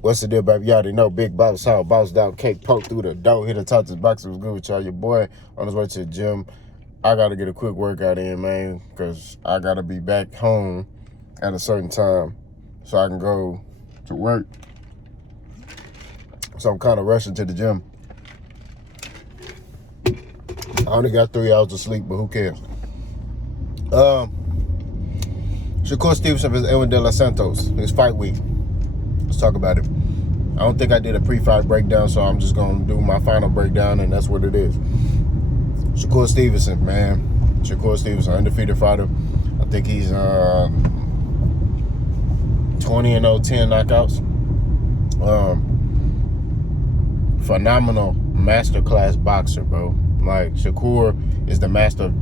What's the deal, baby? You already know. Big Boss Hall, boss down, cake poked through the door. Hit the top of this box. It was good with y'all. Your boy on his way to the gym. I got to get a quick workout in, man, because I got to be back home at a certain time so I can go to work. So I'm kind of rushing to the gym. I only got 3 hours of sleep, but who cares? Shakur Stevenson versus Edwin de los Santos. It's fight week. Let's talk about it. I don't think I did a pre-fight breakdown, so I'm just going to do my final breakdown, and that's what it is. Shakur Stevenson, man. Shakur Stevenson, undefeated fighter. I think he's 20-0, 10 knockouts. Phenomenal masterclass boxer, bro. Like, Shakur is the master of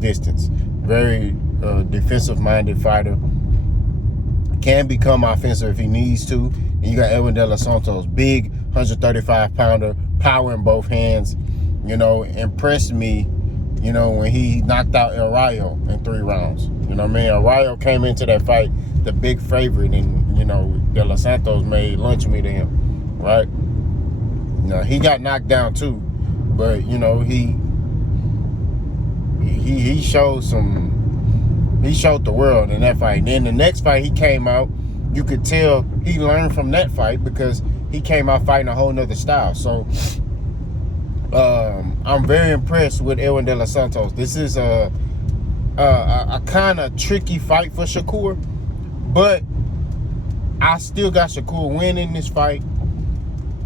distance. Very defensive-minded fighter. Can become offensive if he needs to. And you got Edwin de los Santos, big 135-pounder, power in both hands. You know, impressed me, you know, when he knocked out El Rayo in 3 rounds. You know what I mean? El Rayo came into that fight the big favorite, and, you know, de los Santos made lunch meat of him, right? You know, he got knocked down too, but, you know, he showed the world in that fight. And then the next fight he came out, you could tell he learned from that fight because he came out fighting a whole nother style. So I'm very impressed with Edwin de los Santos. This is a kind of tricky fight for Shakur, but I still got Shakur winning this fight,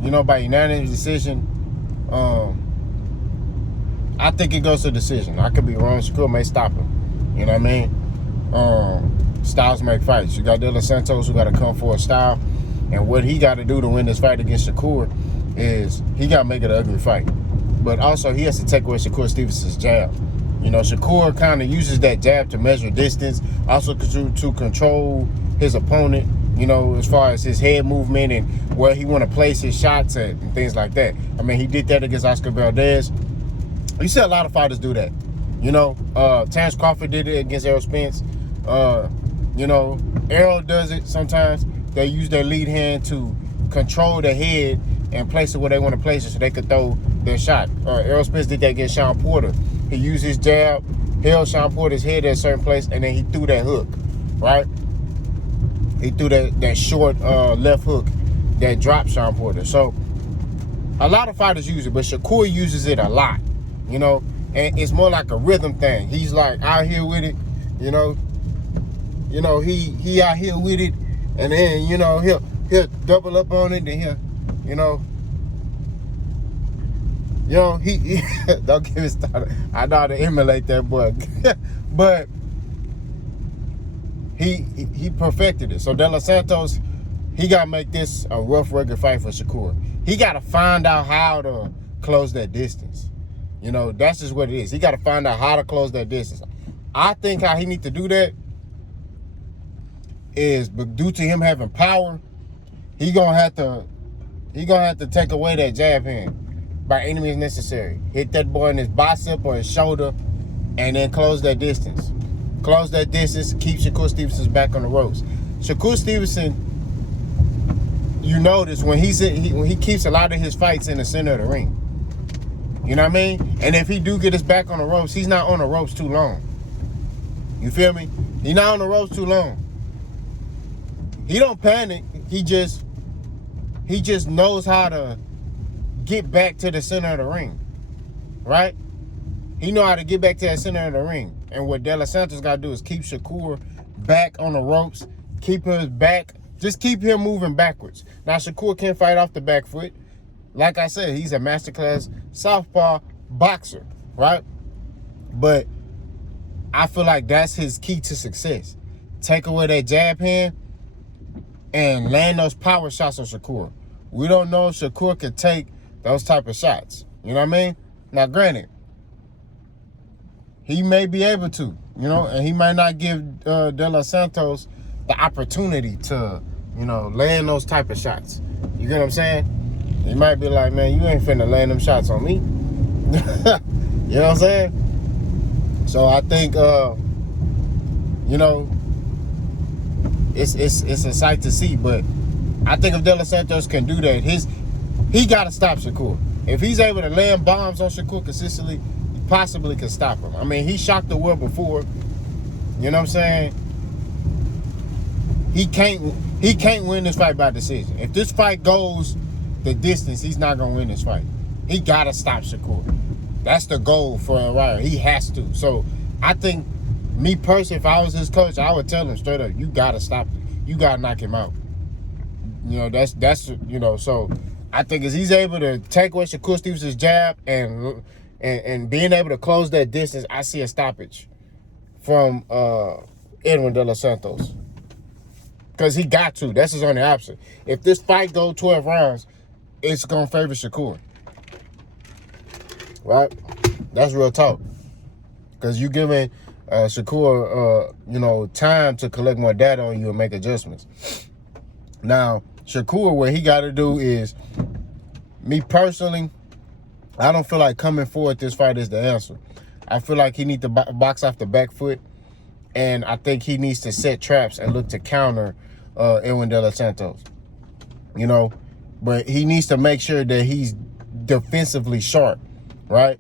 you know, by unanimous decision. I think it goes to decision. I could be wrong. Shakur may stop him. You know what I mean? Styles make fights. You got De Los Santos who got to come for a style. And what he got to do to win this fight against Shakur is he got to make it an ugly fight. But also he has to take away Shakur Stevenson's jab. You know, Shakur kind of uses that jab to measure distance, also to control his opponent, you know, as far as his head movement and where he want to place his shots at and things like that. I mean, he did that against Oscar Valdez. You see a lot of fighters do that. You know, Terrence Crawford did it against Errol Spence. You know, Errol does it sometimes. They use their lead hand to control the head and place it where they want to place it so they could throw their shot. Errol Spence did that against Sean Porter. He used his jab, held Sean Porter's head at a certain place, and then he threw that hook, right? He threw that short left hook that dropped Sean Porter. So a lot of fighters use it, but Shakur uses it a lot, you know, and it's more like a rhythm thing. He's like out here with it, you know, he out here with it, and then, you know, he'll double up on it, and he'll, you know, he don't get me started. I know how to emulate that boy, but he perfected it. So De Los Santos, he got to make this a rough, rugged fight for Shakur. He got to find out how to close that distance. You know, that's just what it is. He got to find out how to close that distance. I think how he need to do that is, but due to him having power, he gonna have to take away that jab hand by any means necessary. Hit that boy in his bicep or his shoulder, and then close that distance. Close that distance. Keep Shakur Stevenson's back on the ropes. Shakur Stevenson, you notice when he keeps a lot of his fights in the center of the ring. You know what I mean? And if he do get his back on the ropes, he's not on the ropes too long. You feel me? He's not on the ropes too long. He don't panic. He just knows how to get back to the center of the ring, right? He know how to get back to that center of the ring. And what De Los Santos got to do is keep Shakur back on the ropes, keep his back, just keep him moving backwards. Now, Shakur can't fight off the back foot. Like I said, he's a masterclass southpaw boxer, right? But I feel like that's his key to success. Take away that jab hand and land those power shots on Shakur. We don't know if Shakur could take those type of shots. You know what I mean? Now, granted, he may be able to, you know, and he might not give De Los Santos the opportunity to, you know, land those type of shots. You get what I'm saying? He might be like, man, you ain't finna land them shots on me. You know what I'm saying? So I think, you know, it's a sight to see, but I think if De Los Santos can do that, he got to stop Shakur. If he's able to land bombs on Shakur consistently, he possibly can stop him. I mean, he shocked the world before. You know what I'm saying? He can't win this fight by decision. If this fight goes the distance, he's not gonna win this fight. He gotta stop Shakur. That's the goal for a rider. He has to. So I think, me personally, if I was his coach, I would tell him straight up, you gotta stop him. You gotta knock him out. You know, that's you know, so I think as he's able to take away Shakur Stevenson's jab and being able to close that distance, I see a stoppage from Edwin De Los Santos. Because he got to. That's his only option. If this fight goes 12 rounds, it's going to favor Shakur. Right? That's real talk. Because you giving Shakur, time to collect more data on you and make adjustments. Now, Shakur, what he got to do is, me personally, I don't feel like coming forward this fight is the answer. I feel like he needs to box off the back foot, and I think he needs to set traps and look to counter Edwin De Los Santos. You know, but he needs to make sure that he's defensively sharp, right?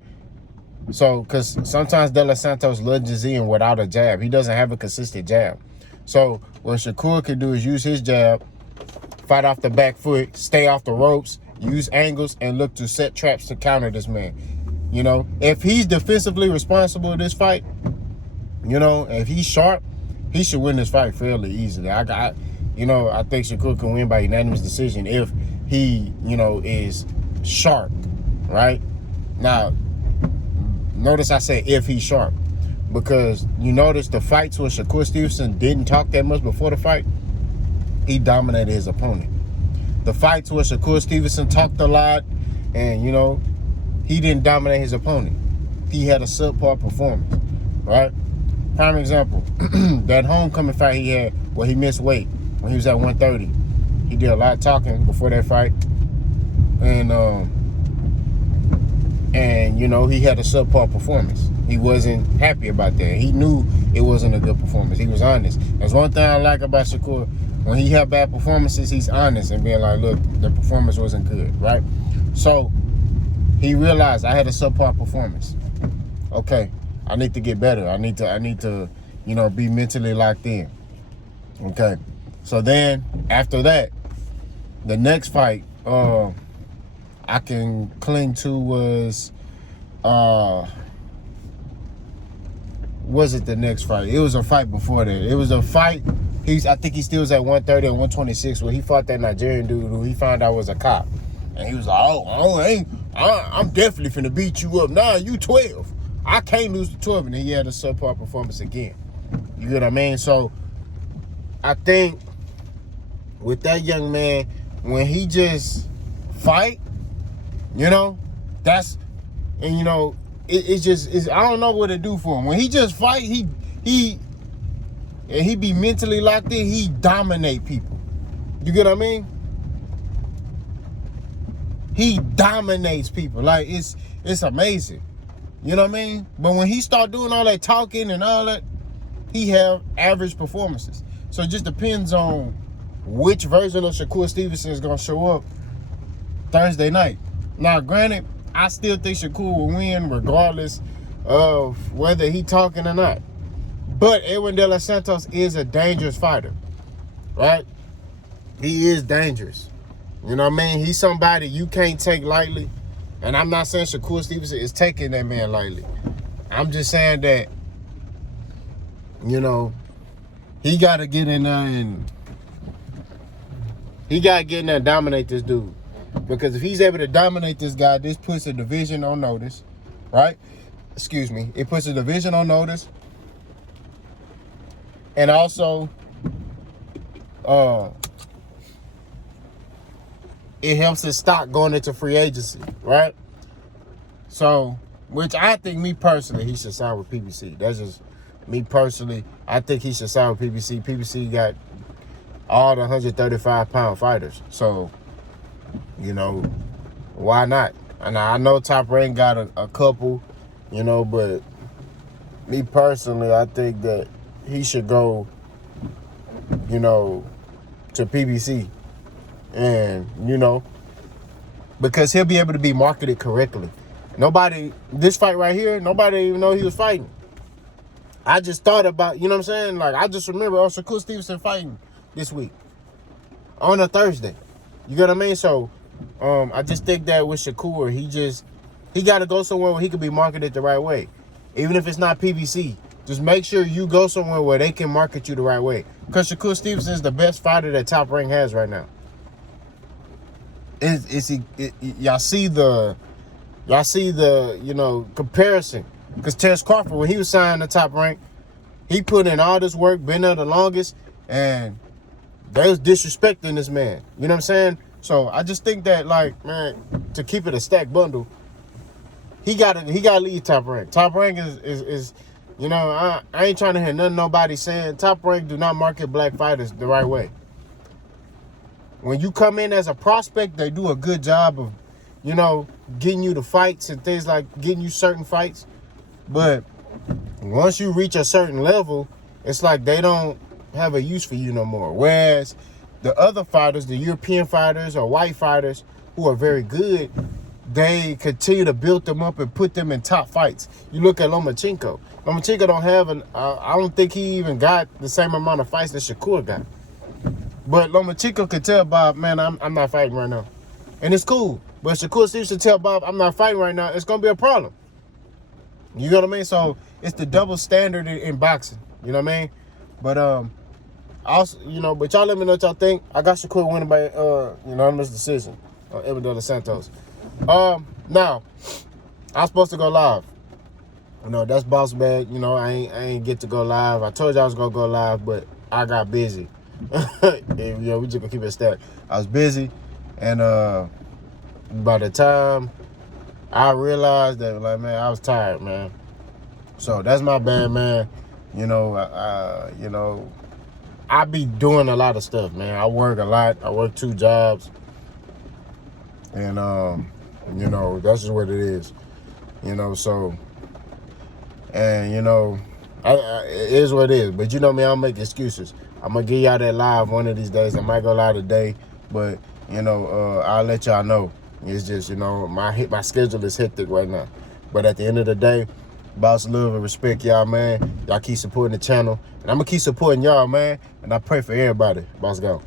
So, because sometimes De Los Santos lunges in without a jab. He doesn't have a consistent jab. So, what Shakur can do is use his jab, fight off the back foot, stay off the ropes, use angles, and look to set traps to counter this man. You know, if he's defensively responsible in this fight, you know, if he's sharp, he should win this fight fairly easily. I think Shakur can win by unanimous decision if he, is sharp, right? Now, notice I said if he's sharp, because you notice the fights where Shakur Stevenson didn't talk that much before the fight, he dominated his opponent. The fights where Shakur Stevenson talked a lot and, he didn't dominate his opponent. He had a subpar performance, right? Prime example, that homecoming fight he had where he missed weight when he was at 130. He did a lot of talking before that fight. And he had a subpar performance. He wasn't happy about that. He knew it wasn't a good performance. He was honest. That's one thing I like about Shakur. When he had bad performances, he's honest and being like, look, the performance wasn't good, right? So he realized I had a subpar performance. Okay, I need to get better. I need to, be mentally locked in. Okay. So then after that, the next fight I can cling to was it the next fight? It was a fight before that. It was a fight. I think he still was at 130 or 126 where he fought that Nigerian dude who he found out was a cop. And he was like, I'm definitely finna beat you up. Nah, you 12. I can't lose to 12. And then he had a subpar performance again. You get what I mean? So I think with that young man, when he just fight, it's I don't know what to do for him. When he just fight, he be mentally locked in, he dominate people. You get what I mean? He dominates people. Like, it's amazing. You know what I mean? But when he start doing all that talking and all that, he have average performances. So it just depends on which version of Shakur Stevenson is going to show up Thursday night. Now, granted, I still think Shakur will win regardless of whether he talking or not. But Edwin De Los Santos is a dangerous fighter, right? He is dangerous. You know what I mean? He's somebody you can't take lightly. And I'm not saying Shakur Stevenson is taking that man lightly. I'm just saying that, he got to get in there and dominate this dude. Because if he's able to dominate this guy, this puts a division on notice, right? Excuse me. It puts a division on notice. And also, it helps his stock going into free agency, right? So, which I think, me personally, he should sign with PBC. That's just me personally. I think he should sign with PBC. PBC got all the 135-pound fighters. So, why not? And I know Top Rank got a couple, but me personally, I think that he should go, to PBC. And, because he'll be able to be marketed correctly. This fight right here, nobody even know he was fighting. I just thought about, you know what I'm saying? Like, I just remember Shakur Stevenson fighting this week on a Thursday. You get what I mean? So, I just think that with Shakur, he got to go somewhere where he can be marketed the right way. Even if it's not PBC, just make sure you go somewhere where they can market you the right way. Because Shakur Stevenson is the best fighter that Top Rank has right now. Y'all see the comparison. Because Terrence Crawford, when he was signed to Top Rank, he put in all this work, been there the longest, and they was disrespecting this man. You know what I'm saying? So I just think that, like, man, to keep it a stacked bundle, he gotta leave Top Rank. Top Rank is I ain't trying to hear nothing nobody saying. Top Rank do not market black fighters the right way. When you come in as a prospect, they do a good job of, getting you the fights and things, like getting you certain fights. But once you reach a certain level, it's like they don't have a use for you no more. Whereas the other fighters, the European fighters or white fighters who are very good, they continue to build them up and put them in top fights. You look at Lomachenko. Lomachenko don't have I don't think he even got the same amount of fights that Shakur got. But Lomachenko could tell Bob, man, I'm not fighting right now. And it's cool. But Shakur Stevenson tell Bob, I'm not fighting right now, it's going to be a problem. You know what I mean? So it's the double standard in boxing. You know what I mean? But also, but y'all let me know what y'all think. I got Shakur winning by unanimous decision on Edwin Santos. Now, I'm supposed to go live. That's boss bag. I ain't get to go live. I told you I was gonna go live, but I got busy. And, we just gonna keep it stacked. I was busy, and by the time I realized that, like, man, I was tired, man. So that's my bad, man. I be doing a lot of stuff, man. I work a lot. I work 2 jobs, and that's just what it is. So, and it is what it is. But me, I don't make excuses. I'm gonna give y'all that live one of these days. I might go live today, but I'll let y'all know. It's just my schedule is hectic right now. But at the end of the day, boss, love and respect y'all, man. Y'all keep supporting the channel, and I'm gonna keep supporting y'all, man. And I pray for everybody. Boss, go.